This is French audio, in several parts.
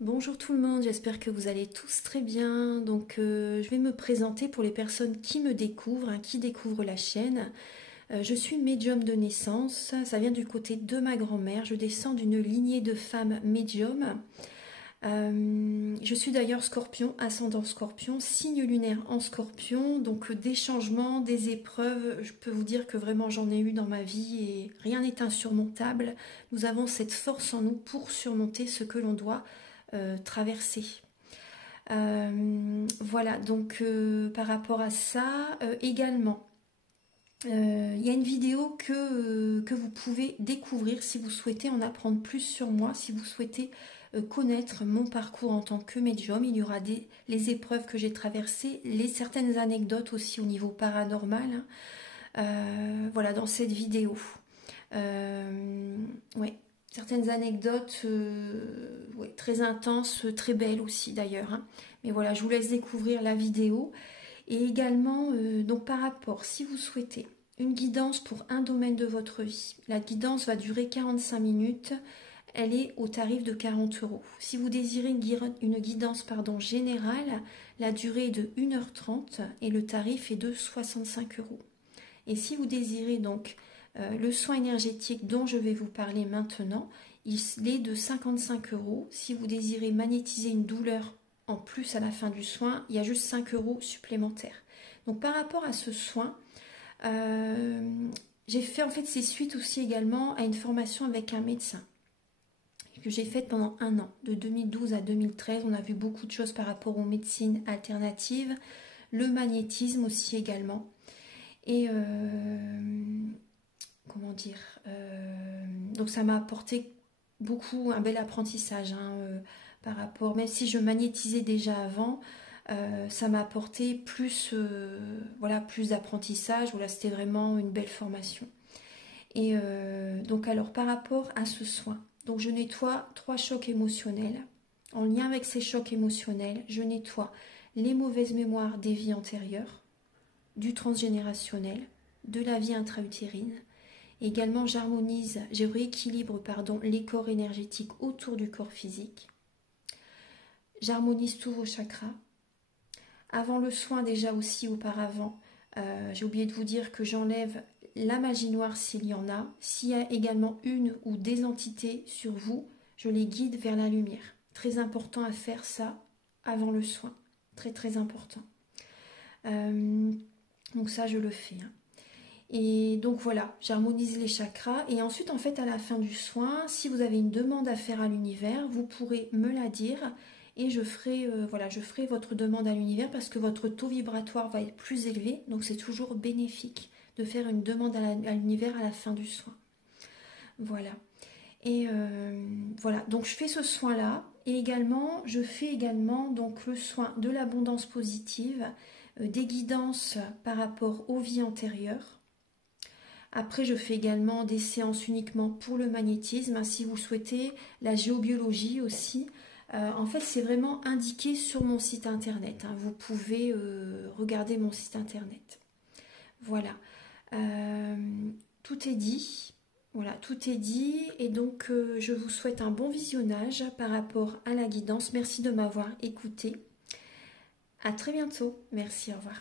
Bonjour tout le monde, j'espère que vous allez tous très bien. Donc je vais me présenter pour les personnes qui me découvrent, qui découvrent la chaîne. Je suis médium de naissance, ça vient du côté de ma grand-mère. Je descends d'une lignée de femmes médiums. Je suis d'ailleurs scorpion, ascendant scorpion, signe lunaire en scorpion. Donc des changements, des épreuves, je peux vous dire que vraiment j'en ai eu dans ma vie et rien n'est insurmontable. Nous avons cette force en nous pour surmonter ce que l'on doit traverser. Voilà, donc par rapport à ça, également, il y a une vidéo que vous pouvez découvrir si vous souhaitez en apprendre plus sur moi, si vous souhaitez connaître mon parcours en tant que médium. Il y aura les épreuves que j'ai traversées, certaines anecdotes aussi au niveau paranormal. Voilà, dans cette vidéo. Ouais. Certaines anecdotes ouais, très intenses, très belles aussi d'ailleurs. Mais voilà, je vous laisse découvrir la vidéo. Et également, donc par rapport, si vous souhaitez une guidance pour un domaine de votre vie, la guidance va durer 45 minutes. Elle est au tarif de 40 €. Si vous désirez une guidance générale, la durée est de 1h30 et le tarif est de 65 €. Et si vous désirez donc le soin énergétique dont je vais vous parler maintenant, il est de 55 €. Si vous désirez magnétiser une douleur en plus à la fin du soin, il y a juste 5 € supplémentaires. Donc par rapport à ce soin, j'ai fait en fait c'est suite aussi également à une formation avec un médecin que j'ai faite pendant un an, de 2012 à 2013. On a vu beaucoup de choses par rapport aux médecines alternatives, le magnétisme aussi également. Et comment dire, donc ça m'a apporté beaucoup, un bel apprentissage par rapport, même si je magnétisais déjà avant, ça m'a apporté plus, voilà, plus d'apprentissage. Voilà, c'était vraiment une belle formation. Et donc alors par rapport à ce soin, donc je nettoie 3 chocs émotionnels. En lien avec ces chocs émotionnels, je nettoie les mauvaises mémoires des vies antérieures, du transgénérationnel, de la vie intra-utérine. Également, je rééquilibre les corps énergétiques autour du corps physique. J'harmonise tous vos chakras. Avant le soin, déjà aussi auparavant, j'ai oublié de vous dire que j'enlève la magie noire s'il y en a. S'il y a également une ou des entités sur vous, je les guide vers la lumière. Très important à faire ça avant le soin. Très très important. Donc ça, je le fais. Et donc voilà, j'harmonise les chakras. Et ensuite, en fait, à la fin du soin, si vous avez une demande à faire à l'univers, vous pourrez me la dire. Et je ferai, voilà, je ferai votre demande à l'univers parce que votre taux vibratoire va être plus élevé. Donc c'est toujours bénéfique de faire une demande à l'univers à la fin du soin. Voilà. Et voilà, donc je fais ce soin-là. Et également, je fais également donc, le soin de l'abondance positive, des guidances par rapport aux vies antérieures. Après, je fais également des séances uniquement pour le magnétisme, si vous souhaitez, la géobiologie aussi. En fait, c'est vraiment indiqué sur mon site internet. Vous pouvez regarder mon site internet. Voilà. Tout est dit. Voilà, tout est dit. Et donc, je vous souhaite un bon visionnage par rapport à la guidance. Merci de m'avoir écouté. À très bientôt. Merci, au revoir.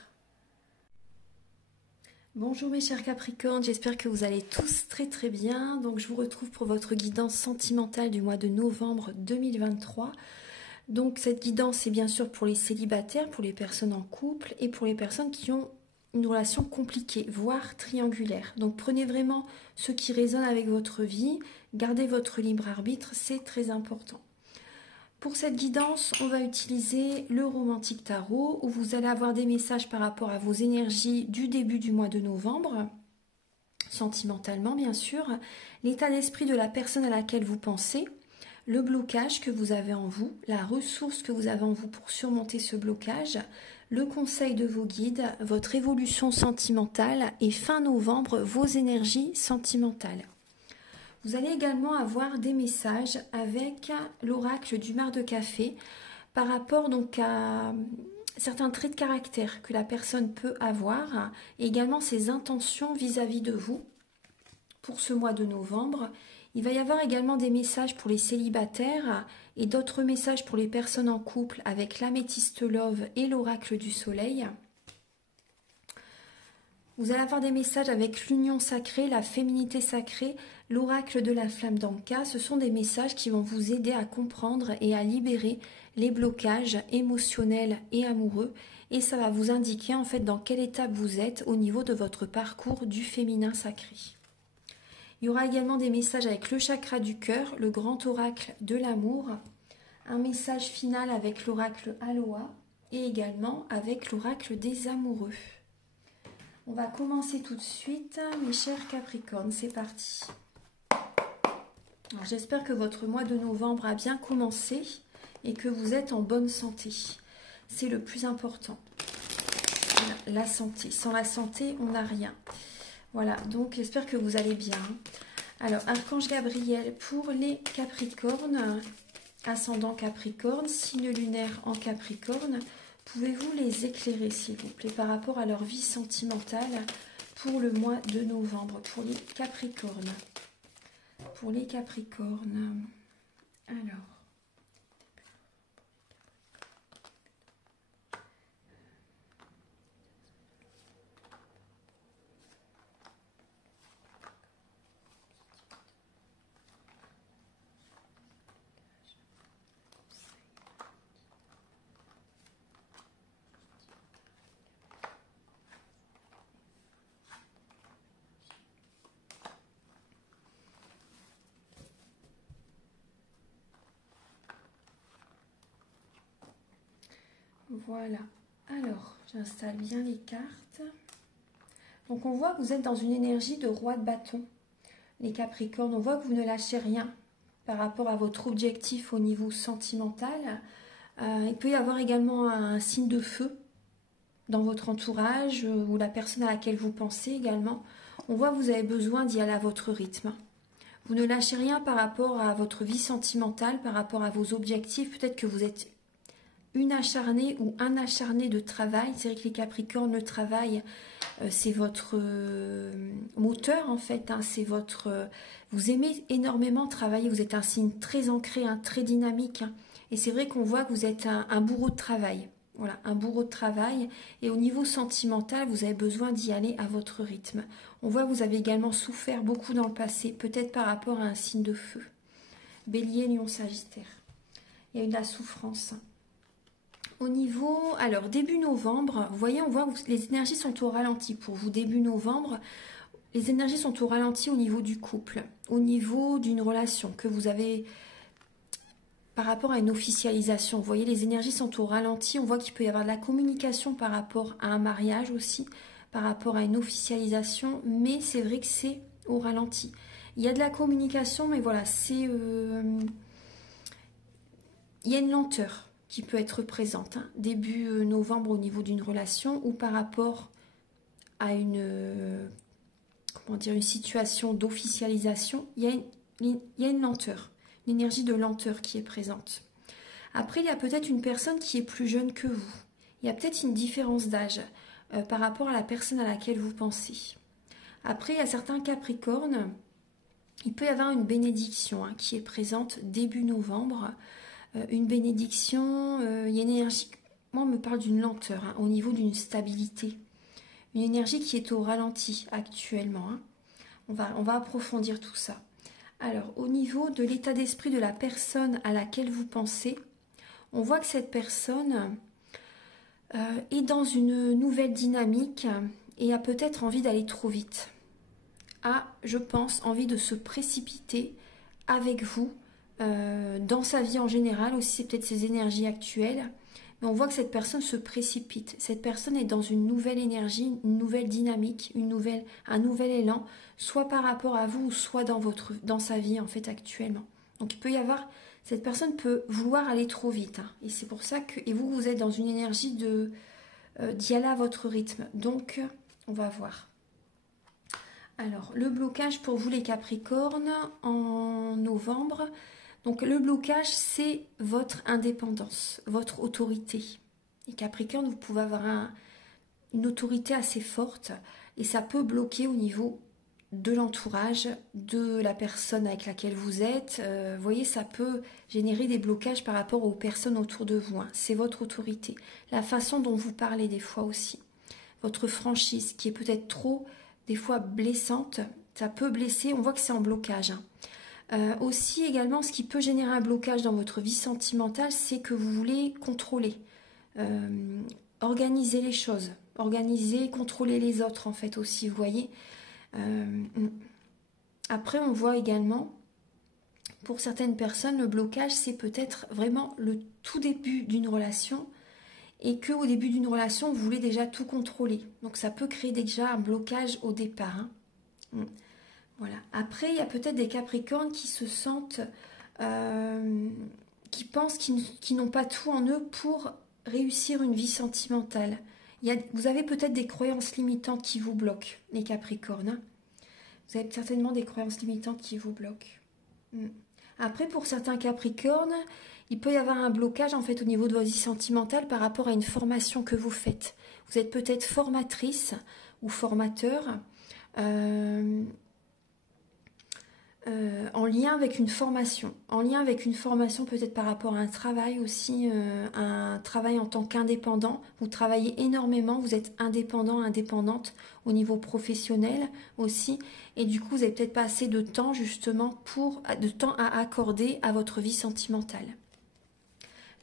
Bonjour mes chers Capricornes, j'espère que vous allez tous très très bien. Donc je vous retrouve pour votre guidance sentimentale du mois de novembre 2023. Donc cette guidance est bien sûr pour les célibataires, pour les personnes en couple et pour les personnes qui ont une relation compliquée, voire triangulaire. Donc prenez vraiment ce qui résonne avec votre vie, gardez votre libre arbitre, c'est très important. Pour cette guidance, on va utiliser le Romantique Tarot où vous allez avoir des messages par rapport à vos énergies du début du mois de novembre, sentimentalement bien sûr, l'état d'esprit de la personne à laquelle vous pensez, le blocage que vous avez en vous, la ressource que vous avez en vous pour surmonter ce blocage, le conseil de vos guides, votre évolution sentimentale et fin novembre, vos énergies sentimentales. Vous allez également avoir des messages avec l'oracle du mar de café par rapport donc à certains traits de caractère que la personne peut avoir et également ses intentions vis-à-vis de vous pour ce mois de novembre. Il va y avoir également des messages pour les célibataires et d'autres messages pour les personnes en couple avec l'améthyste love et l'oracle du soleil. Vous allez avoir des messages avec l'union sacrée, la féminité sacrée, l'oracle de la flamme d'Anka. Ce sont des messages qui vont vous aider à comprendre et à libérer les blocages émotionnels et amoureux. Et ça va vous indiquer en fait dans quelle étape vous êtes au niveau de votre parcours du féminin sacré. Il y aura également des messages avec le chakra du cœur, le grand oracle de l'amour, un message final avec l'oracle Aloha et également avec l'oracle des amoureux. On va commencer tout de suite, mes chers Capricornes, c'est parti. J'espère que votre mois de novembre a bien commencé et que vous êtes en bonne santé. C'est le plus important. Voilà, la santé. Sans la santé, on n'a rien. Voilà, donc j'espère que vous allez bien. Alors, Archange Gabriel pour les Capricornes, ascendant Capricorne, signe lunaire en Capricorne. Pouvez-vous les éclairer, s'il vous plaît, par rapport à leur vie sentimentale pour le mois de novembre, pour les Capricornes? Pour les Capricornes, alors... Voilà, alors j'installe bien les cartes. Donc on voit que vous êtes dans une énergie de roi de bâton, les Capricornes. On voit que vous ne lâchez rien par rapport à votre objectif au niveau sentimental. Il peut y avoir également un signe de feu dans votre entourage ou la personne à laquelle vous pensez également. On voit que vous avez besoin d'y aller à votre rythme. Vous ne lâchez rien par rapport à votre vie sentimentale, par rapport à vos objectifs. Peut-être que vous êtes une acharnée ou un acharné de travail. C'est vrai que les Capricornes, le travail, c'est votre moteur en fait. Hein, c'est votre, vous aimez énormément travailler. Vous êtes un signe très ancré, très dynamique. Hein, et c'est vrai qu'on voit que vous êtes un bourreau de travail. Voilà, un bourreau de travail. Et au niveau sentimental, vous avez besoin d'y aller à votre rythme. On voit que vous avez également souffert beaucoup dans le passé, peut-être par rapport à un signe de feu. Bélier, Lion, Sagittaire. Il y a eu de la souffrance. Au niveau, alors début novembre, vous voyez, on voit que les énergies sont au ralenti pour vous. Début novembre, les énergies sont au ralenti au niveau du couple, au niveau d'une relation que vous avez par rapport à une officialisation. Vous voyez, les énergies sont au ralenti. On voit qu'il peut y avoir de la communication par rapport à un mariage aussi, par rapport à une officialisation, mais c'est vrai que c'est au ralenti. Il y a de la communication, mais voilà, c'est... il y a une lenteur qui peut être présente, hein, début novembre au niveau d'une relation ou par rapport à une, comment dire, une situation d'officialisation, il y a une lenteur, une énergie de lenteur qui est présente. Après, il y a peut-être une personne qui est plus jeune que vous. Il y a peut-être une différence d'âge par rapport à la personne à laquelle vous pensez. Après, il y a certains Capricornes, il peut y avoir une bénédiction hein, qui est présente début novembre. Une bénédiction, il y a une énergie, moi on me parle d'une lenteur, hein, au niveau d'une stabilité. Une énergie qui est au ralenti actuellement. Hein. On va approfondir tout ça. Alors, au niveau de l'état d'esprit de la personne à laquelle vous pensez, on voit que cette personne est dans une nouvelle dynamique et a peut-être envie d'aller trop vite. A, je pense, envie de se précipiter avec vous, dans sa vie en général, aussi c'est peut-être ses énergies actuelles, mais on voit que cette personne se précipite. Cette personne est dans une nouvelle énergie, une nouvelle dynamique, un nouvel élan, soit par rapport à vous, soit dans sa vie en fait actuellement. Donc il peut y avoir, cette personne peut vouloir aller trop vite, hein, et c'est pour ça que, et vous êtes dans une énergie d'y aller à votre rythme. Donc on va voir. Alors le blocage pour vous les Capricornes en novembre. Donc le blocage, c'est votre indépendance, votre autorité. Les Capricornes, vous pouvez avoir une autorité assez forte et ça peut bloquer au niveau de l'entourage, de la personne avec laquelle vous êtes. Vous voyez, ça peut générer des blocages par rapport aux personnes autour de vous, hein. C'est votre autorité. La façon dont vous parlez des fois aussi. Votre franchise qui est peut-être trop, des fois, blessante. Ça peut blesser, on voit que c'est en blocage, hein. Aussi, également, ce qui peut générer un blocage dans votre vie sentimentale, c'est que vous voulez contrôler, organiser les choses, organiser, contrôler les autres, en fait, aussi, vous voyez. Après, on voit également, pour certaines personnes, le blocage, c'est peut-être vraiment le tout début d'une relation et qu'au début d'une relation, vous voulez déjà tout contrôler. Donc, ça peut créer déjà un blocage au départ, hein. Voilà. Après, il y a peut-être des Capricornes qui se sentent, qui pensent qu'ils n'ont pas tout en eux pour réussir une vie sentimentale. Vous avez peut-être des croyances limitantes qui vous bloquent, les Capricornes, hein. Vous avez certainement des croyances limitantes qui vous bloquent. Après, pour certains Capricornes, il peut y avoir un blocage en fait au niveau de votre vie sentimentale par rapport à une formation que vous faites. Vous êtes peut-être formatrice ou formateur. En lien avec une formation. En lien avec une formation peut-être par rapport à un travail aussi, un travail en tant qu'indépendant. Vous travaillez énormément, vous êtes indépendant, indépendante au niveau professionnel aussi. Et du coup, vous n'avez peut-être pas assez de temps justement de temps à accorder à votre vie sentimentale.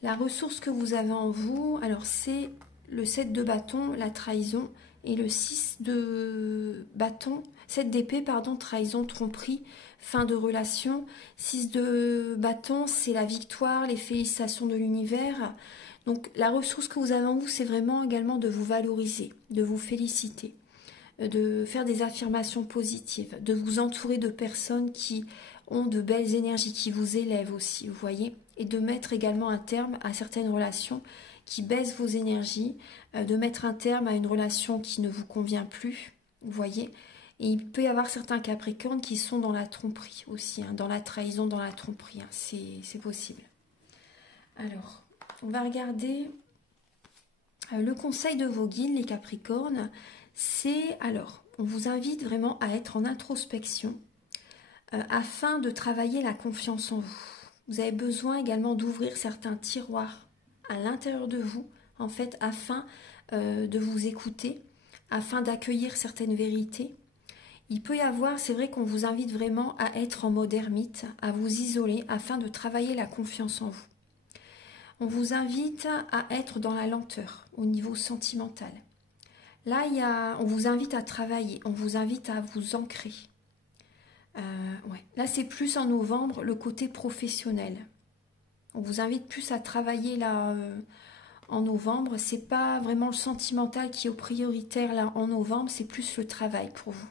La ressource que vous avez en vous, alors c'est le 7 de bâton, la trahison, et le 6 de bâton, 7 d'épée, pardon, trahison, tromperie, fin de relation. 6 de bâton, c'est la victoire, les félicitations de l'univers. Donc la ressource que vous avez en vous, c'est vraiment également de vous valoriser, de vous féliciter, de faire des affirmations positives, de vous entourer de personnes qui ont de belles énergies, qui vous élèvent aussi, vous voyez, et de mettre également un terme à certaines relations qui baissent vos énergies, de mettre un terme à une relation qui ne vous convient plus, vous voyez. Et il peut y avoir certains Capricornes qui sont dans la tromperie aussi, hein, dans la trahison, dans la tromperie, hein, c'est possible. Alors, on va regarder le conseil de vos guides, les Capricornes. C'est, alors, on vous invite vraiment à être en introspection afin de travailler la confiance en vous. Vous avez besoin également d'ouvrir certains tiroirs à l'intérieur de vous, en fait, afin de vous écouter, afin d'accueillir certaines vérités. Il peut y avoir, c'est vrai qu'on vous invite vraiment à être en mode ermite, à vous isoler afin de travailler la confiance en vous. On vous invite à être dans la lenteur au niveau sentimental. Là, on vous invite à travailler, on vous invite à vous ancrer. Ouais. Là, c'est plus en novembre, le côté professionnel. On vous invite plus à travailler là en novembre. C'est pas vraiment le sentimental qui est prioritaire là en novembre, c'est plus le travail pour vous.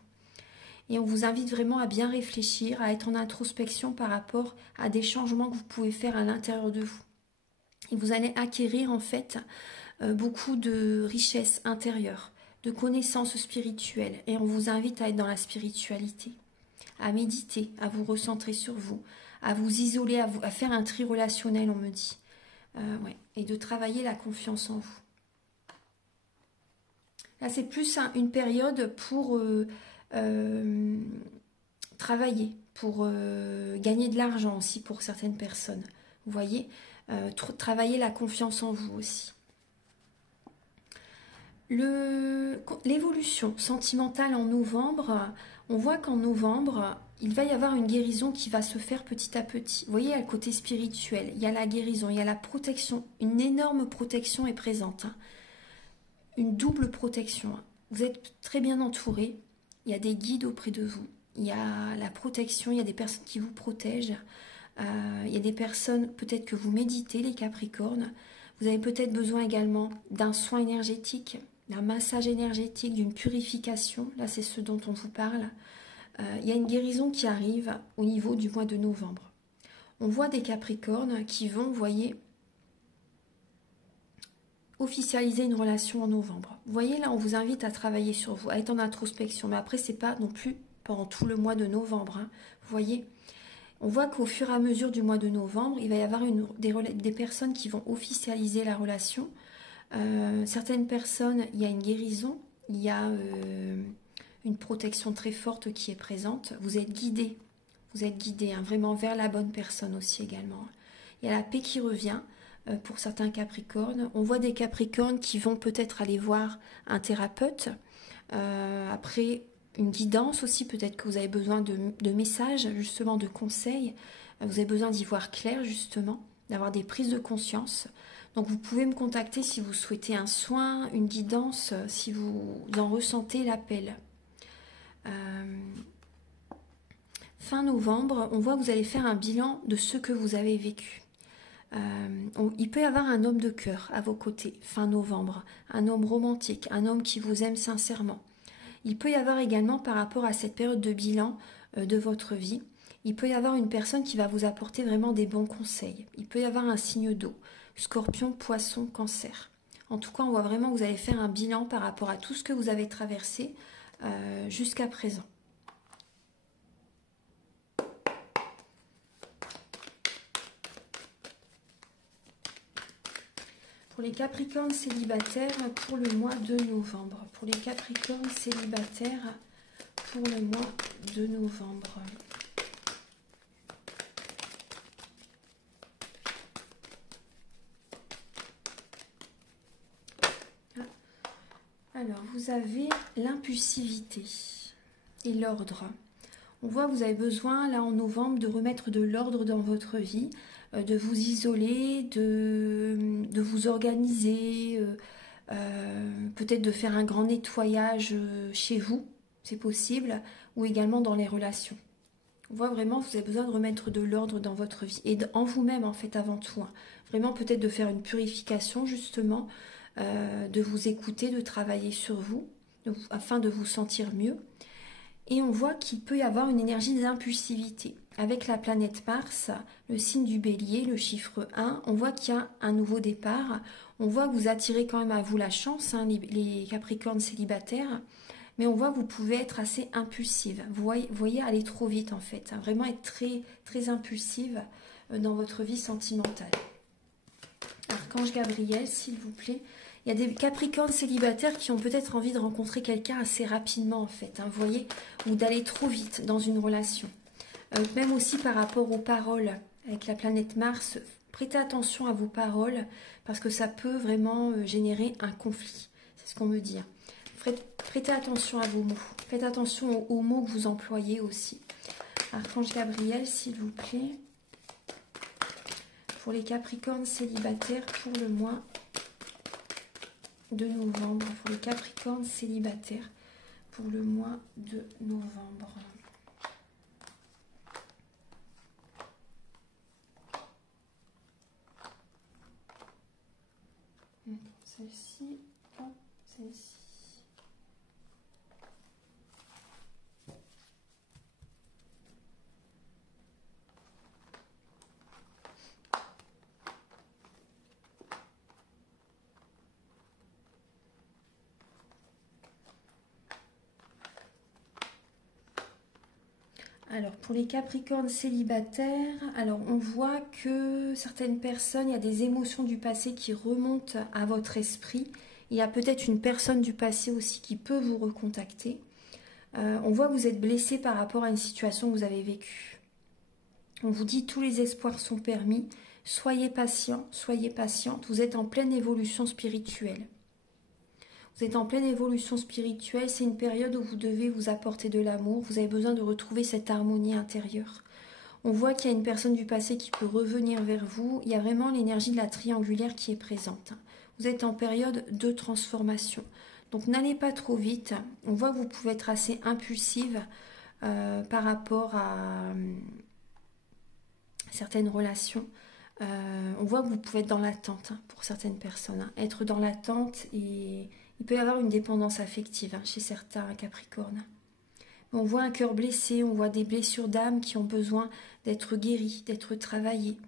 Et on vous invite vraiment à bien réfléchir, à être en introspection par rapport à des changements que vous pouvez faire à l'intérieur de vous. Et vous allez acquérir en fait beaucoup de richesses intérieures, de connaissances spirituelles. Et on vous invite à être dans la spiritualité, à méditer, à vous recentrer sur vous, à vous isoler, à faire un tri relationnel, on me dit. Ouais. Et de travailler la confiance en vous. Là, c'est plus une période pour travailler, pour gagner de l'argent aussi pour certaines personnes. Vous voyez, travailler la confiance en vous aussi. L'évolution sentimentale en novembre, on voit qu'en novembre, il va y avoir une guérison qui va se faire petit à petit. Vous voyez, il y a le côté spirituel, il y a la guérison, il y a la protection. Une énorme protection est présente, hein. Une double protection. Vous êtes très bien entouré, il y a des guides auprès de vous, il y a la protection, il y a des personnes qui vous protègent, il y a des personnes, peut-être que vous méditez, les Capricornes. Vous avez peut-être besoin également d'un soin énergétique, d'un massage énergétique, d'une purification. Là, c'est ce dont on vous parle. Il y a une guérison qui arrive au niveau du mois de novembre. On voit des Capricornes qui vont, vous voyez, officialiser une relation en novembre. Vous voyez, là, on vous invite à travailler sur vous, à être en introspection. Mais après, c'est pas non plus pendant tout le mois de novembre, hein. Vous voyez, on voit qu'au fur et à mesure du mois de novembre, il va y avoir des personnes qui vont officialiser la relation. Certaines personnes, il y a une guérison, il y a une protection très forte qui est présente. Vous êtes guidé. Vous êtes guidé, hein, vraiment vers la bonne personne aussi également. Il y a la paix qui revient pour certains Capricornes. On voit des Capricornes qui vont peut-être aller voir un thérapeute. Après, une guidance aussi, peut-être que vous avez besoin de messages, justement de conseils. Vous avez besoin d'y voir clair, justement, d'avoir des prises de conscience. Donc vous pouvez me contacter si vous souhaitez un soin, une guidance, si vous en ressentez l'appel. Fin novembre, on voit que vous allez faire un bilan de ce que vous avez vécu. Il peut y avoir un homme de cœur à vos côtés, fin novembre, un homme romantique, un homme qui vous aime sincèrement. Il peut y avoir également, par rapport à cette période de bilan de votre vie, il peut y avoir une personne qui va vous apporter vraiment des bons conseils. Il peut y avoir un signe d'eau, Scorpion, Poisson, Cancer. En tout cas, on voit vraiment que vous allez faire un bilan par rapport à tout ce que vous avez traversé jusqu'à présent. Pour les Capricornes célibataires pour le mois de novembre. Pour les Capricornes célibataires pour le mois de novembre. Alors, vous avez l'impulsivité et l'ordre. On voit que vous avez besoin, là en novembre, de remettre de l'ordre dans votre vie, de vous isoler, de vous organiser, peut-être de faire un grand nettoyage chez vous, c'est possible, ou également dans les relations. On voit vraiment que vous avez besoin de remettre de l'ordre dans votre vie, et en vous-même en fait avant tout. Hein. Vraiment peut-être de faire une purification justement, de vous écouter, de travailler sur vous, afin de vous sentir mieux. Et on voit qu'il peut y avoir une énergie d'impulsivité. Avec la planète Mars, le signe du Bélier, le chiffre 1, on voit qu'il y a un nouveau départ. On voit que vous attirez quand même à vous la chance, hein, les Capricornes célibataires. Mais on voit que vous pouvez être assez impulsive. Vous voyez aller trop vite en fait. Hein, vraiment être très, très impulsive dans votre vie sentimentale. Archange Gabriel, s'il vous plaît. Il y a des Capricornes célibataires qui ont peut-être envie de rencontrer quelqu'un assez rapidement en fait, hein, vous voyez, ou d'aller trop vite dans une relation. Même aussi par rapport aux paroles avec la planète Mars, prêtez attention à vos paroles parce que ça peut vraiment générer un conflit. C'est ce qu'on me dit. Prêtez attention à vos mots. Faites attention aux mots que vous employez aussi. Archange Gabriel, s'il vous plaît. Pour les Capricornes célibataires pour le mois de novembre, pour les Capricornes célibataires pour le mois de novembre. Celle-ci, celle-ci. Alors, pour les Capricornes célibataires, alors on voit que certaines personnes, il y a des émotions du passé qui remontent à votre esprit. Il y a peut-être une personne du passé aussi qui peut vous recontacter. On voit que vous êtes blessé par rapport à une situation que vous avez vécue. On vous dit tous les espoirs sont permis. Soyez patient, soyez patiente. Vous êtes en pleine évolution spirituelle. Vous êtes en pleine évolution spirituelle, c'est une période où vous devez vous apporter de l'amour, vous avez besoin de retrouver cette harmonie intérieure. On voit qu'il y a une personne du passé qui peut revenir vers vous, il y a vraiment l'énergie de la triangulaire qui est présente. Vous êtes en période de transformation, donc n'allez pas trop vite, on voit que vous pouvez être assez impulsive par rapport à certaines relations. On voit que vous pouvez être dans l'attente pour certaines personnes, être dans l'attente et... Il peut y avoir une dépendance affective chez certains Capricornes. On voit un cœur blessé, on voit des blessures d'âme qui ont besoin d'être guéries, d'être travaillées.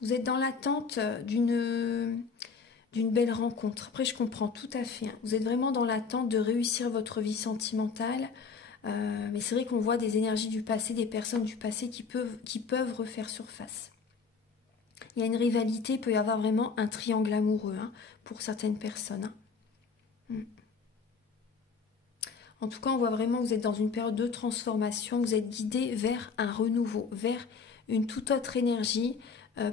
Vous êtes dans l'attente d'une belle rencontre. Après, je comprends tout à fait. Vous êtes vraiment dans l'attente de réussir votre vie sentimentale. Mais c'est vrai qu'on voit des énergies du passé, des personnes du passé qui peuvent refaire surface. Il y a une rivalité, il peut y avoir vraiment un triangle amoureux hein, pour certaines personnes. Hein. En tout cas, on voit vraiment que vous êtes dans une période de transformation, vous êtes guidé vers un renouveau, vers une toute autre énergie,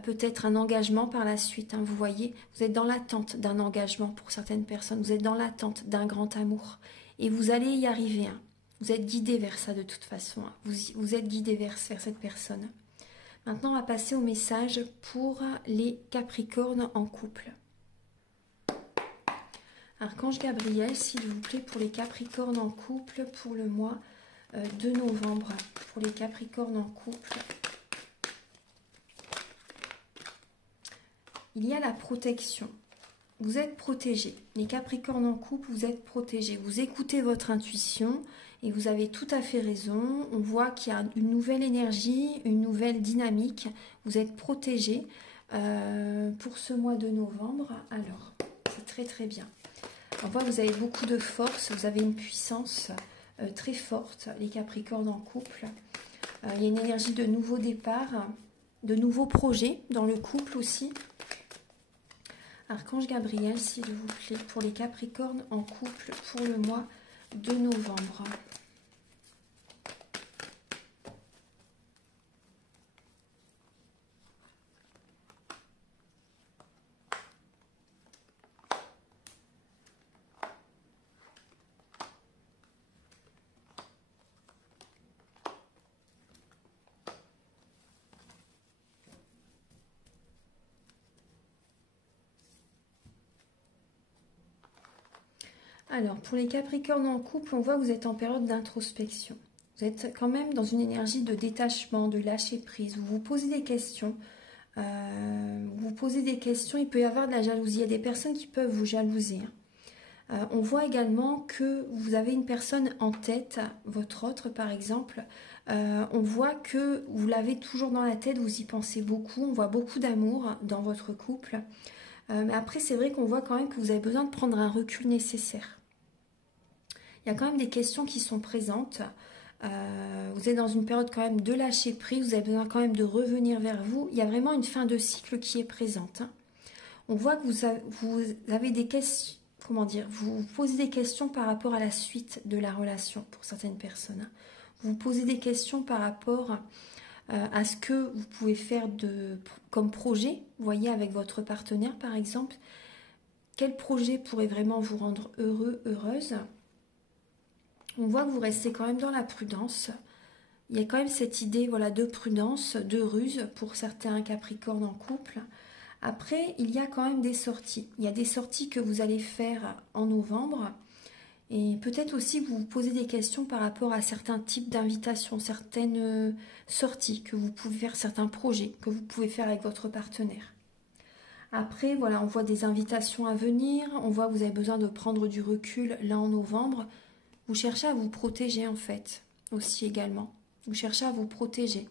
peut-être un engagement par la suite. Hein, vous voyez, vous êtes dans l'attente d'un engagement pour certaines personnes, vous êtes dans l'attente d'un grand amour. Et vous allez y arriver. Hein. Vous êtes guidé vers ça de toute façon. Hein. Vous êtes guidé vers cette personne. Maintenant, on va passer au message pour les Capricornes en couple. Archange Gabriel, s'il vous plaît, pour les Capricornes en couple, pour le mois de novembre. Pour les Capricornes en couple. Il y a la protection. Vous êtes protégés. Les Capricornes en couple, vous êtes protégés. Vous écoutez votre intuition et vous avez tout à fait raison. On voit qu'il y a une nouvelle énergie, une nouvelle dynamique. Vous êtes protégés pour ce mois de novembre. Alors, c'est très très bien. On voit que vous avez beaucoup de force, vous avez une puissance très forte, les Capricornes en couple. Il y a une énergie de nouveau départ, de nouveaux projets dans le couple aussi. Archange Gabriel, s'il vous plaît, pour les Capricornes en couple pour le mois de novembre. Alors, pour les Capricornes en couple, on voit que vous êtes en période d'introspection. Vous êtes quand même dans une énergie de détachement, de lâcher prise. Vous vous posez des questions. Il peut y avoir de la jalousie. Il y a des personnes qui peuvent vous jalouser. On voit également que vous avez une personne en tête, votre autre par exemple. On voit que vous l'avez toujours dans la tête, vous y pensez beaucoup. On voit beaucoup d'amour dans votre couple. Mais après, c'est vrai qu'on voit quand même que vous avez besoin de prendre un recul nécessaire. Il y a quand même des questions qui sont présentes. Vous êtes dans une période quand même de lâcher prise. Vous avez besoin quand même de revenir vers vous. Il y a vraiment une fin de cycle qui est présente. Hein. On voit que vous avez des questions. Comment dire? Vous vous posez des questions par rapport à la suite de la relation pour certaines personnes. Hein. Vous vous posez des questions par rapport à ce que vous pouvez faire comme projet. Vous voyez, avec votre partenaire par exemple. Quel projet pourrait vraiment vous rendre heureux, heureuse? On voit que vous restez quand même dans la prudence. Il y a quand même cette idée voilà, de prudence, de ruse pour certains Capricornes en couple. Après, il y a quand même des sorties. Il y a des sorties que vous allez faire en novembre. Et peut-être aussi vous vous posez des questions par rapport à certains types d'invitations, certaines sorties que vous pouvez faire, certains projets que vous pouvez faire avec votre partenaire. Après, voilà, on voit des invitations à venir. On voit que vous avez besoin de prendre du recul là en novembre. Vous cherchez à vous protéger en fait, aussi également. Vous cherchez à vous protéger.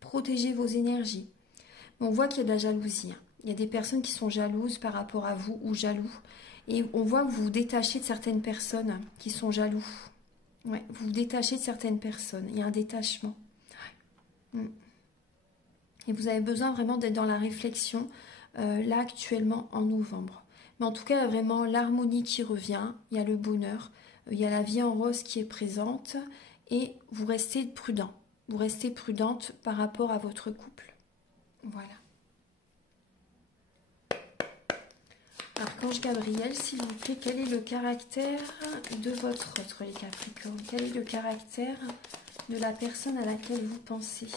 Protéger vos énergies. Mais on voit qu'il y a de la jalousie. Hein. Il y a des personnes qui sont jalouses par rapport à vous ou jaloux. Et on voit que vous vous détachez de certaines personnes qui sont jaloux. Ouais, vous vous détachez de certaines personnes. Il y a un détachement. Ouais. Et vous avez besoin vraiment d'être dans la réflexion là actuellement en novembre. Mais en tout cas, il y a vraiment l'harmonie qui revient. Il y a le bonheur. Il y a la vie en rose qui est présente et vous restez prudent. Vous restez prudente par rapport à votre couple. Voilà. Archange Gabriel, s'il vous plaît, quel est le caractère de votre autre, les Capricornes? Quel est le caractère de la personne à laquelle vous pensez?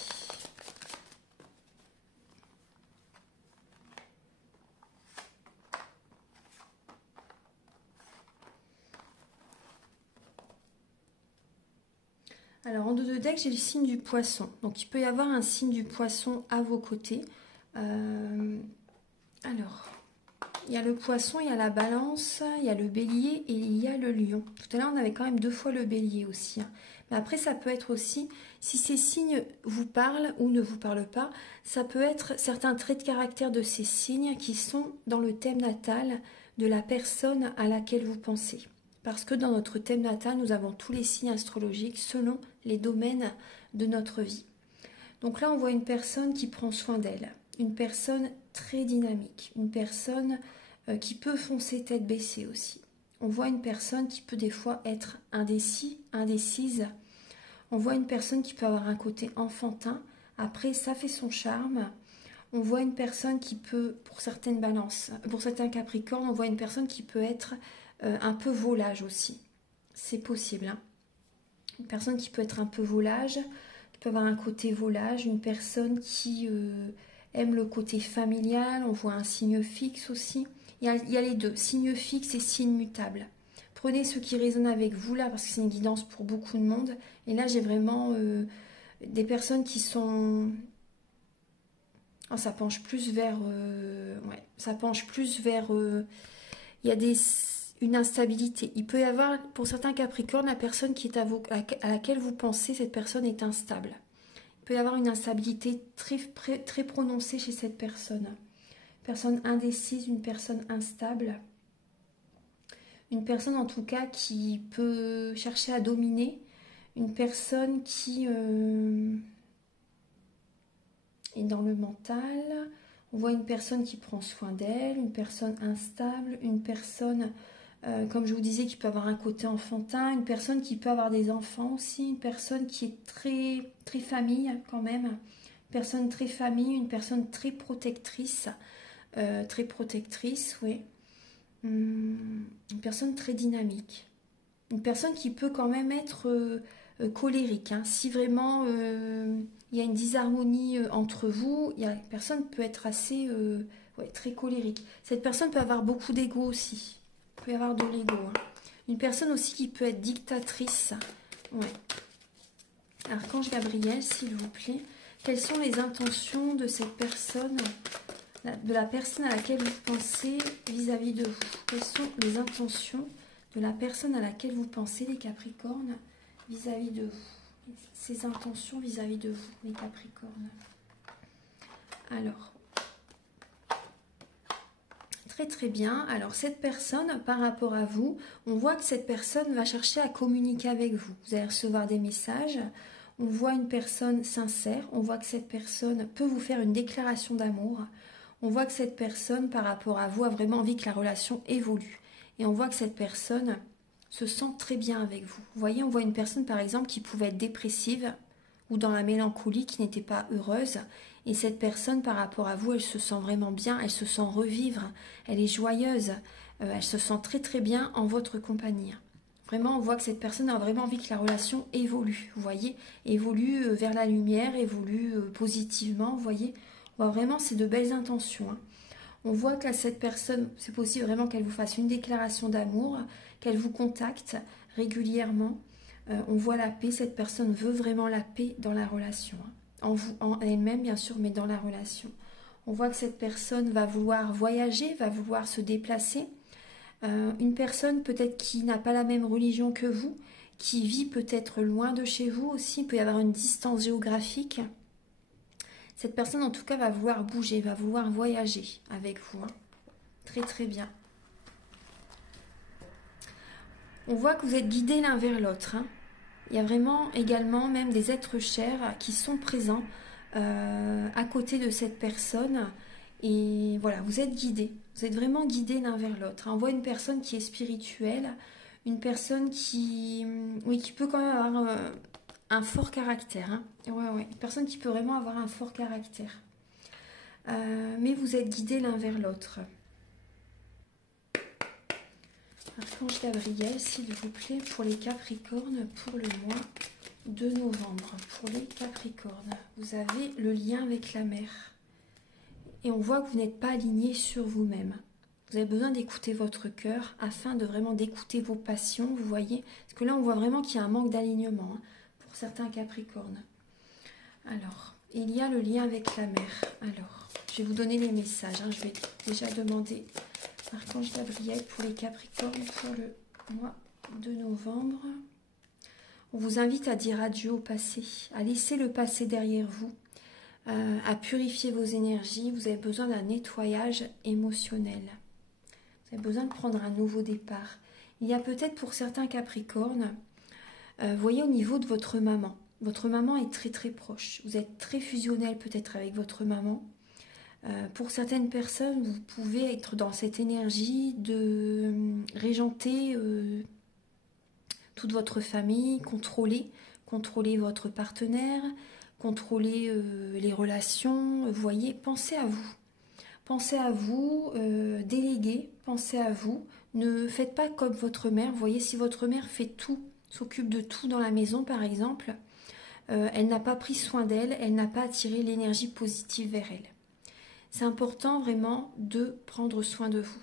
Alors, en dos de deck, j'ai le signe du poisson. Donc, il peut y avoir un signe du poisson à vos côtés. Alors, il y a le poisson, il y a la balance, il y a le bélier et il y a le lion. Tout à l'heure, on avait quand même 2 fois le bélier aussi. Hein. Mais après, ça peut être aussi, si ces signes vous parlent ou ne vous parlent pas, ça peut être certains traits de caractère de ces signes qui sont dans le thème natal de la personne à laquelle vous pensez. Parce que dans notre thème natal, nous avons tous les signes astrologiques selon les domaines de notre vie. Donc là, on voit une personne qui prend soin d'elle. Une personne très dynamique. Une personne qui peut foncer tête baissée aussi. On voit une personne qui peut des fois être indécise. On voit une personne qui peut avoir un côté enfantin. Après, ça fait son charme. On voit une personne qui peut, pour certaines balances, pour certains capricornes, on voit une personne qui peut être un peu volage aussi. C'est possible. Hein. Une personne qui peut être un peu volage, qui peut avoir un côté volage. Une personne qui aime le côté familial. On voit un signe fixe aussi. Il y a les deux, signe fixe et signe mutable. Prenez ce qui résonne avec vous là, parce que c'est une guidance pour beaucoup de monde. Et là, j'ai vraiment des personnes qui sont... Oh, ça penche plus vers... ouais, ça penche plus vers... il y a une instabilité. Il peut y avoir, pour certains Capricornes, la personne qui est à laquelle vous pensez, cette personne est instable. Il peut y avoir une instabilité très prononcée chez cette personne. Une personne indécise, une personne instable. Une personne en tout cas qui peut chercher à dominer. Une personne qui est dans le mental. On voit une personne qui prend soin d'elle, une personne instable, une personne, comme je vous disais, qui peut avoir un côté enfantin, une personne qui peut avoir des enfants aussi, une personne qui est très famille quand même, une personne très famille, une personne très protectrice, oui. Une personne très dynamique. Une personne qui peut quand même être colérique. Hein. Si vraiment il y a une disharmonie entre vous, la personne peut être assez très colérique. Cette personne peut avoir beaucoup d'ego aussi. Il peut y avoir de l'ego. Hein. Une personne aussi qui peut être dictatrice. Ouais. Archange Gabriel, s'il vous plaît. Quelles sont les intentions de cette personne, de la personne à laquelle vous pensez vis-à-vis de vous? Quelles sont les intentions de la personne à laquelle vous pensez, les Capricornes, vis-à-vis de vous? Ces intentions vis-à-vis de vous, les Capricornes. Alors, très bien. Alors, cette personne, par rapport à vous, on voit que cette personne va chercher à communiquer avec vous. Vous allez recevoir des messages. On voit une personne sincère. On voit que cette personne peut vous faire une déclaration d'amour. On voit que cette personne, par rapport à vous, a vraiment envie que la relation évolue. Et on voit que cette personne se sent très bien avec vous. Vous voyez, on voit une personne, par exemple, qui pouvait être dépressive ou dans la mélancolie, qui n'était pas heureuse. Et cette personne, par rapport à vous, elle se sent vraiment bien, elle se sent revivre, elle est joyeuse, elle se sent très bien en votre compagnie. Vraiment, on voit que cette personne a vraiment envie que la relation évolue, vous voyez, évolue vers la lumière, évolue positivement, vous voyez. On voit vraiment, c'est de belles intentions. Hein. On voit que cette personne, c'est possible vraiment qu'elle vous fasse une déclaration d'amour, qu'elle vous contacte régulièrement. On voit la paix, cette personne veut vraiment la paix dans la relation. Hein. En elle-même, bien sûr, mais dans la relation. On voit que cette personne va vouloir voyager, va vouloir se déplacer. Une personne peut-être qui n'a pas la même religion que vous, qui vit peut-être loin de chez vous aussi, il peut y avoir une distance géographique. Cette personne, en tout cas, va vouloir bouger, va vouloir voyager avec vous. Hein. Très bien. On voit que vous êtes guidés l'un vers l'autre. Hein. Il y a vraiment également même des êtres chers qui sont présents à côté de cette personne. Et voilà, vous êtes guidés. Vous êtes vraiment guidés l'un vers l'autre. Hein. On voit une personne qui est spirituelle, une personne qui peut quand même avoir un fort caractère. Hein. Ouais, une personne qui peut vraiment avoir un fort caractère. Mais vous êtes guidés l'un vers l'autre. Archange Gabriel, s'il vous plaît, pour les Capricornes, pour le mois de novembre. Pour les Capricornes, vous avez le lien avec la mer. Et on voit que vous n'êtes pas aligné sur vous-même. Vous avez besoin d'écouter votre cœur afin de vraiment d'écouter vos passions, vous voyez. Parce que là, on voit vraiment qu'il y a un manque d'alignement hein, pour certains Capricornes. Alors, il y a le lien avec la mer. Alors, je vais vous donner les messages. Hein. Je vais déjà demander Archange Gabriel pour les Capricornes pour le mois de novembre. On vous invite à dire adieu au passé, à laisser le passé derrière vous, à purifier vos énergies. Vous avez besoin d'un nettoyage émotionnel. Vous avez besoin de prendre un nouveau départ. Il y a peut-être pour certains Capricornes, voyez au niveau de votre maman. Votre maman est très proche. Vous êtes très fusionnel peut-être avec votre maman. Pour certaines personnes, vous pouvez être dans cette énergie de régenter toute votre famille, contrôler votre partenaire, contrôler les relations. Vous voyez, pensez à vous. Pensez à vous, déléguez, pensez à vous. Ne faites pas comme votre mère. Vous voyez, si votre mère fait tout, s'occupe de tout dans la maison, par exemple, elle n'a pas pris soin d'elle, elle n'a pas attiré l'énergie positive vers elle. C'est important vraiment de prendre soin de vous.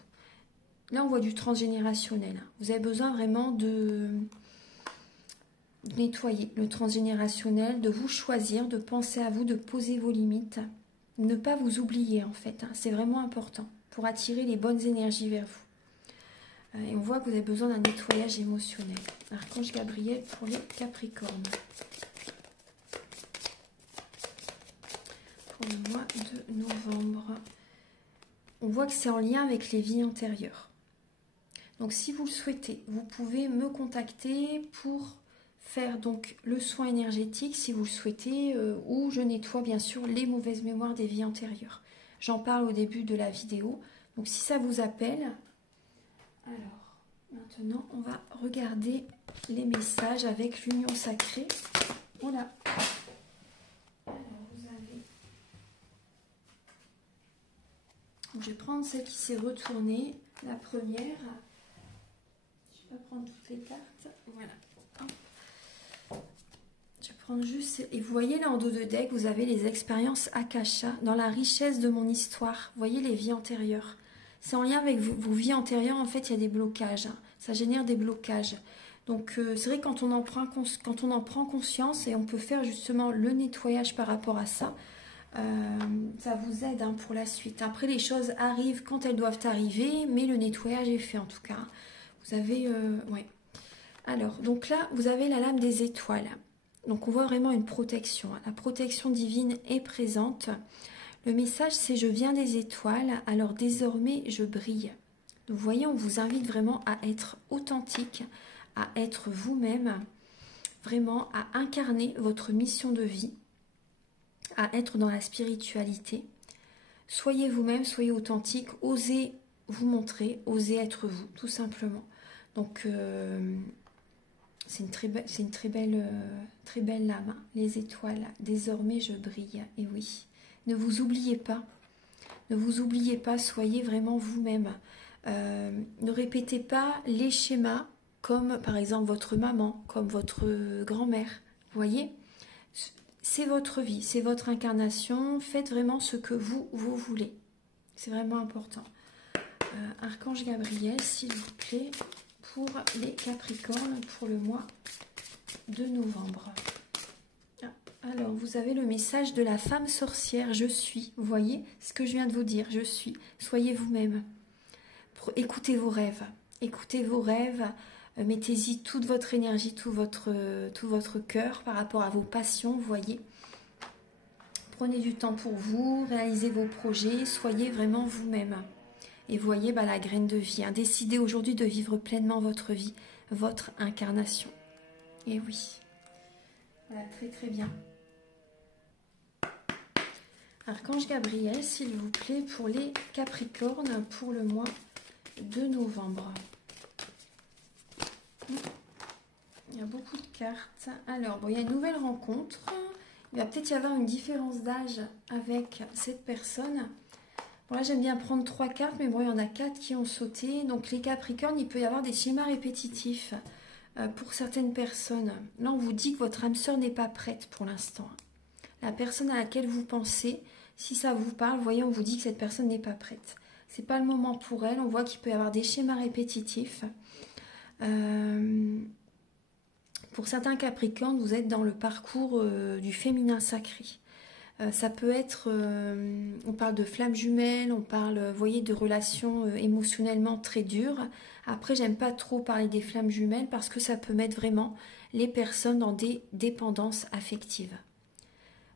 Là, on voit du transgénérationnel. Vous avez besoin vraiment de nettoyer le transgénérationnel, de vous choisir, de penser à vous, de poser vos limites. Ne pas vous oublier en fait, c'est vraiment important pour attirer les bonnes énergies vers vous. Et on voit que vous avez besoin d'un nettoyage émotionnel. Archange Gabriel pour les Capricornes. Pour le mois de novembre. On voit que c'est en lien avec les vies antérieures. Donc si vous le souhaitez, vous pouvez me contacter pour faire donc le soin énergétique si vous le souhaitez, ou je nettoie bien sûr les mauvaises mémoires des vies antérieures. J'en parle au début de la vidéo. Donc si ça vous appelle, alors maintenant on va regarder les messages avec l'union sacrée. Voilà. Alors vous avez... Je vais prendre celle qui s'est retournée, la première. Je vais pas prendre toutes les cartes. Voilà. Je vais prendre juste... Et vous voyez là en dos de deck, vous avez les expériences Akasha, dans la richesse de mon histoire. Vous voyez les vies antérieures. C'est en lien avec vos vies antérieures, en fait, il y a des blocages. Ça génère des blocages. Donc, c'est vrai que quand on en prend conscience, et on peut faire justement le nettoyage par rapport à ça, ça vous aide pour la suite. Après, les choses arrivent quand elles doivent arriver, mais le nettoyage est fait en tout cas. Vous avez... ouais. Alors, donc là, vous avez la lame des étoiles. Donc, on voit vraiment une protection. La protection divine est présente. Le message, c'est « Je viens des étoiles, alors désormais, je brille ». Donc, vous voyez, on vous invite vraiment à être authentique, à être vous-même, vraiment à incarner votre mission de vie, à être dans la spiritualité. Soyez vous-même, soyez authentique, osez vous montrer, osez être vous, tout simplement. Donc, c'est une très belle lame, hein. Les étoiles, désormais je brille. Et oui, ne vous oubliez pas. Ne vous oubliez pas, soyez vraiment vous-même. Ne répétez pas les schémas comme par exemple votre maman, comme votre grand-mère. Vous voyez, c'est votre vie, c'est votre incarnation. Faites vraiment ce que vous voulez. C'est vraiment important. Archange Gabriel, s'il vous plaît, pour les Capricornes pour le mois de novembre. Alors, vous avez le message de la femme sorcière, je suis. Vous voyez ce que je viens de vous dire, je suis. Soyez vous-même. Écoutez vos rêves. Écoutez vos rêves. Mettez-y toute votre énergie, tout votre cœur par rapport à vos passions, vous voyez. Prenez du temps pour vous, réalisez vos projets, soyez vraiment vous-même. Et vous voyez la graine de vie. Hein. Décidez aujourd'hui de vivre pleinement votre vie, votre incarnation. Et oui. Voilà, très très bien. Archange Gabriel, s'il vous plaît, pour les Capricornes, pour le mois de novembre. Il y a beaucoup de cartes. Alors, bon, il y a une nouvelle rencontre. Il va peut-être y avoir une différence d'âge avec cette personne. Bon, là, j'aime bien prendre 3 cartes, mais bon, il y en a 4 qui ont sauté. Donc, les Capricornes, il peut y avoir des schémas répétitifs pour certaines personnes. Là, on vous dit que votre âme sœur n'est pas prête pour l'instant. La personne à laquelle vous pensez, si ça vous parle, vous voyez, on vous dit que cette personne n'est pas prête. C'est pas le moment pour elle. On voit qu'il peut y avoir des schémas répétitifs. Pour certains Capricornes, vous êtes dans le parcours du féminin sacré. Ça peut être, on parle de flammes jumelles, on parle, vous voyez, de relations émotionnellement très dures. Après, j'aime pas trop parler des flammes jumelles parce que ça peut mettre vraiment les personnes dans des dépendances affectives.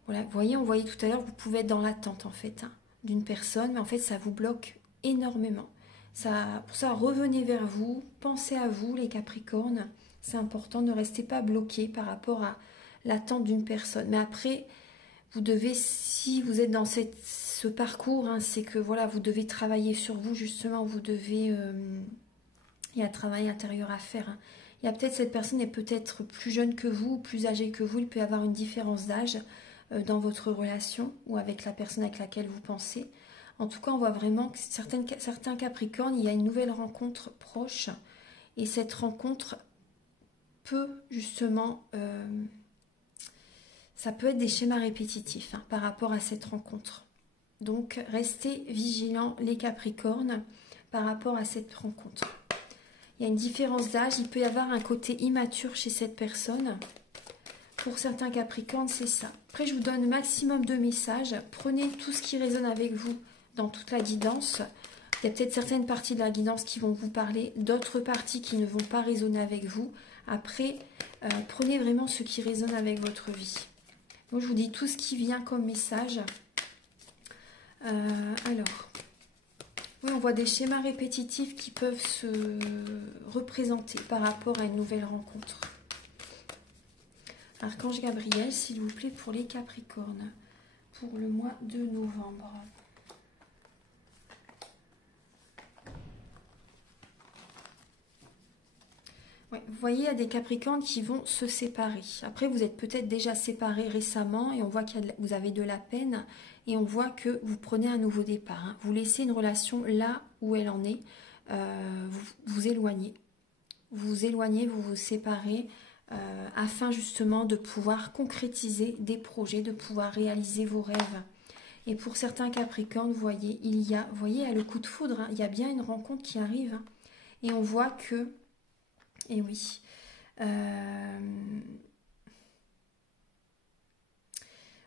Voilà, vous voyez, on voyait tout à l'heure, vous pouvez être dans l'attente en fait d'une personne, mais en fait, ça vous bloque énormément. Pour ça, revenez vers vous, pensez à vous, les Capricornes. C'est important, ne restez pas bloqués par rapport à l'attente d'une personne. Mais après, vous devez, si vous êtes dans ce parcours, hein, c'est que voilà, vous devez travailler sur vous, justement, vous devez... il y a un travail intérieur à faire. Hein. Il y a peut-être cette personne est peut-être plus jeune que vous, plus âgée que vous, il peut y avoir une différence d'âge dans votre relation ou avec la personne avec laquelle vous pensez. En tout cas, on voit vraiment que certains Capricornes, il y a une nouvelle rencontre proche et cette rencontre peut justement... ça peut être des schémas répétitifs hein, par rapport à cette rencontre. Donc, restez vigilants les Capricornes par rapport à cette rencontre. Il y a une différence d'âge, il peut y avoir un côté immature chez cette personne. Pour certains Capricornes, c'est ça. Après, je vous donne le maximum de messages. Prenez tout ce qui résonne avec vous dans toute la guidance. Il y a peut-être certaines parties de la guidance qui vont vous parler, d'autres parties qui ne vont pas résonner avec vous. Après, prenez vraiment ce qui résonne avec votre vie. Donc, je vous dis tout ce qui vient comme message. Alors... Oui, on voit des schémas répétitifs qui peuvent se représenter par rapport à une nouvelle rencontre. Archange Gabriel, s'il vous plaît, pour les Capricornes, pour le mois de novembre. Ouais, vous voyez, il y a des Capricornes qui vont se séparer. Après, vous êtes peut-être déjà séparés récemment et on voit que vous avez de la peine. Et on voit que vous prenez un nouveau départ. Hein. Vous laissez une relation là où elle en est. Vous vous éloignez. Vous vous éloignez, vous vous séparez afin justement de pouvoir concrétiser des projets, de pouvoir réaliser vos rêves. Et pour certains Capricornes, vous voyez, il y a le coup de foudre. Hein, il y a bien une rencontre qui arrive. Hein, et on voit que... Et oui...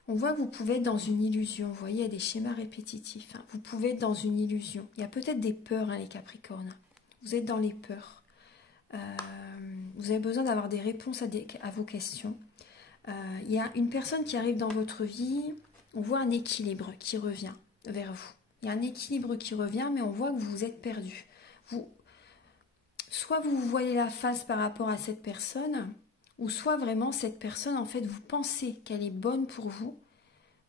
on voit que vous pouvez être dans une illusion. Vous voyez, il y a des schémas répétitifs. Hein. Vous pouvez être dans une illusion. Il y a peut-être des peurs, hein, les Capricornes. Vous êtes dans les peurs. Vous avez besoin d'avoir des réponses à vos questions. Il y a une personne qui arrive dans votre vie. On voit un équilibre qui revient vers vous. Il y a un équilibre qui revient, mais on voit que vous vous êtes perdu. Soit vous voyez la face par rapport à cette personne, ou soit vraiment cette personne, en fait, vous pensez qu'elle est bonne pour vous.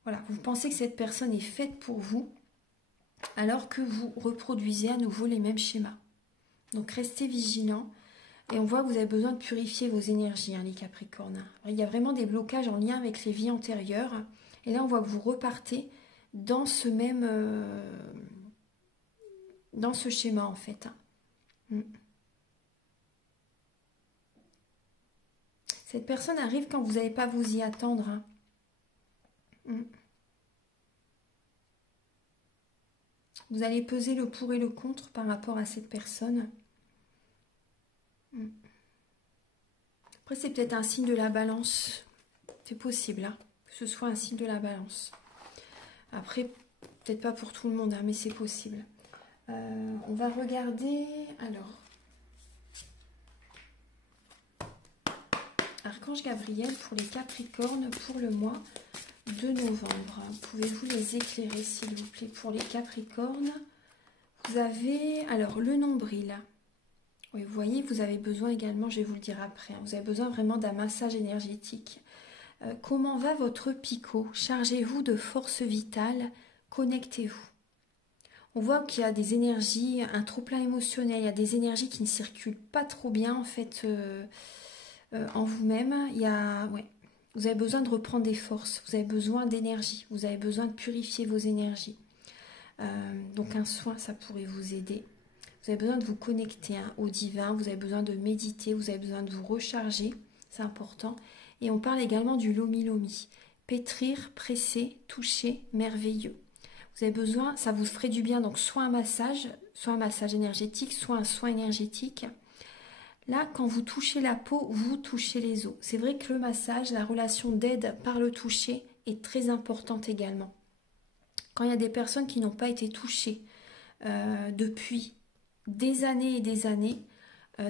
Voilà, vous pensez que cette personne est faite pour vous, alors que vous reproduisez à nouveau les mêmes schémas. Donc restez vigilants. Et on voit que vous avez besoin de purifier vos énergies, hein, les Capricornes. Alors, il y a vraiment des blocages en lien avec les vies antérieures. Et là, on voit que vous repartez dans ce même... dans ce schéma, en fait. Cette personne arrive quand vous n'allez pas vous y attendre. Hein. Vous allez peser le pour et le contre par rapport à cette personne. Après, c'est peut-être un signe de la balance. C'est possible, hein, que ce soit un signe de la balance. Après, peut-être pas pour tout le monde, hein, mais c'est possible. On va regarder... Alors... Archange Gabriel pour les Capricornes pour le mois de novembre. Pouvez-vous les éclairer, s'il vous plaît, pour les Capricornes? Vous avez, alors, le nombril. Oui, vous voyez, vous avez besoin également, je vais vous le dire après, hein, vous avez besoin vraiment d'un massage énergétique. Comment va votre picot? Chargez-vous de force vitale, connectez-vous. On voit qu'il y a des énergies, un trop-plein émotionnel, il y a des énergies qui ne circulent pas trop bien, en fait... en vous-même, vous avez besoin de reprendre des forces, vous avez besoin d'énergie, vous avez besoin de purifier vos énergies. Donc un soin, ça pourrait vous aider. Vous avez besoin de vous connecter au divin, vous avez besoin de méditer, vous avez besoin de vous recharger, c'est important. Et on parle également du lomi-lomi. Pétrir, presser, toucher, merveilleux. Vous avez besoin, ça vous ferait du bien, donc soit un massage énergétique, soit un soin énergétique. Là, quand vous touchez la peau, vous touchez les os. C'est vrai que le massage, la relation d'aide par le toucher est très importante également. Quand il y a des personnes qui n'ont pas été touchées depuis des années et des années,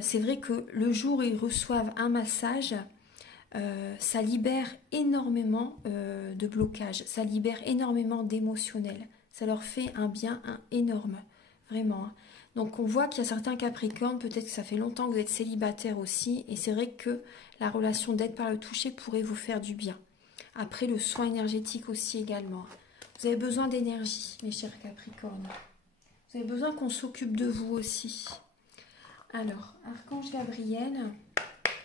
c'est vrai que le jour où ils reçoivent un massage, ça libère énormément de blocages, ça libère énormément d'émotionnel. Ça leur fait un bien énorme, vraiment. Hein. Donc on voit qu'il y a certains Capricornes, peut-être que ça fait longtemps que vous êtes célibataire aussi, et c'est vrai que la relation d'aide par le toucher pourrait vous faire du bien. Après, le soin énergétique aussi également. Vous avez besoin d'énergie, mes chers Capricornes. Vous avez besoin qu'on s'occupe de vous aussi. Alors, Archange Gabriel,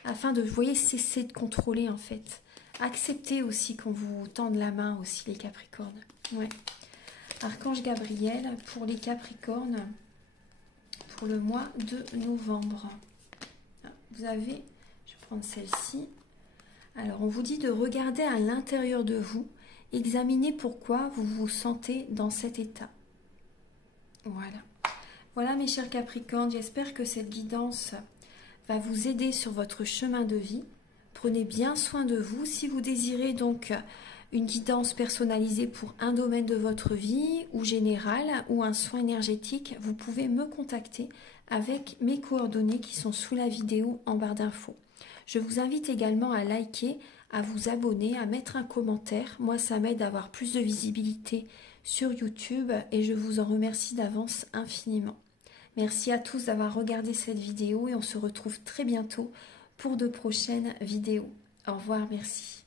afin de, vous voyez, cesser de contrôler en fait. Acceptez aussi qu'on vous tende la main aussi, les Capricornes. Ouais. Archange Gabriel pour les Capricornes pour le mois de novembre. Vous avez, je vais prendre celle-ci. Alors, on vous dit de regarder à l'intérieur de vous, examiner pourquoi vous vous sentez dans cet état. Voilà. Voilà mes chers Capricornes, j'espère que cette guidance va vous aider sur votre chemin de vie. Prenez bien soin de vous. Si vous désirez donc une guidance personnalisée pour un domaine de votre vie ou général ou un soin énergétique, vous pouvez me contacter avec mes coordonnées qui sont sous la vidéo en barre d'infos. Je vous invite également à liker, à vous abonner, à mettre un commentaire. Moi, ça m'aide à avoir plus de visibilité sur YouTube et je vous en remercie d'avance infiniment. Merci à tous d'avoir regardé cette vidéo et on se retrouve très bientôt pour de prochaines vidéos. Au revoir, merci.